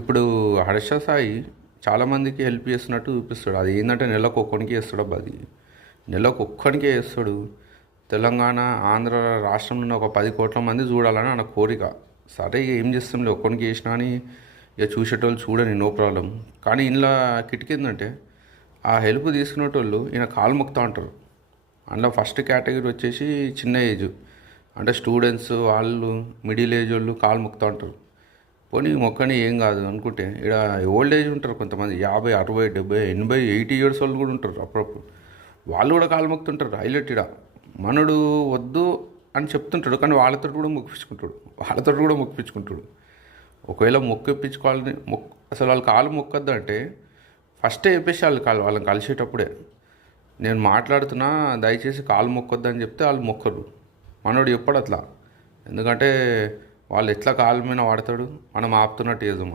ఇప్పుడు హర్ష సాయి చాలామందికి హెల్ప్ చేస్తున్నట్టు చూపిస్తాడు. అది ఏంటంటే నెలకు ఒక్కడికే చేస్తాడు అబ్బా. అది నెలకు ఒక్కడికే చేస్తాడు. తెలంగాణ ఆంధ్ర రాష్ట్రంలో ఉన్న ఒక 10 కోట్ల మంది చూడాలని నా కోరిక. సరే ఇక ఏం చేస్తాంలే, ఒక్కడికి చేసినా అని ఇక చూసేటోళ్ళు చూడని, నో ప్రాబ్లం. కానీ ఇంట్లో కిటికిందంటే ఆ హెల్ప్ తీసుకునేటోళ్ళు ఈయన కాలు మొక్తా ఉంటారు. అందులో ఫస్ట్ కేటగిరీ వచ్చేసి చిన్న ఏజ్, అంటే స్టూడెంట్స్, వాళ్ళు మిడిల్ ఏజ్ వాళ్ళు కాలు మొక్తా ఉంటారు. పోనీ మొక్కని ఏం కాదు అనుకుంటే, ఇక్కడ ఓల్డ్ ఏజ్ ఉంటారు కొంతమంది, 50, 60, 70, 80, 80 ఇయర్స్ వాళ్ళు కూడా ఉంటారు. అప్పుడప్పుడు వాళ్ళు కూడా కాలు మొక్కుతుంటారు. హైలైట్ ఇక్కడ మనడు వద్దు అని చెప్తుంటాడు, కానీ వాళ్ళతో కూడా మొక్కిపించుకుంటాడు. ఒకవేళ మొక్కిపించుకోవాలని అసలు వాళ్ళు కాలు మొక్కద్దు అంటే ఫస్టే చెప్పేసి వాళ్ళని కలిసేటప్పుడే, నేను మాట్లాడుతున్నా దయచేసి కాలు మొక్కొద్దు అని చెప్తే వాళ్ళు మొక్కరు. మనోడు చెప్పడు అట్లా. ఎందుకంటే వాళ్ళు ఎట్లా కాలు మీద వాడతాడు, మనం ఆపుతున్నట్టు చేద్దాం.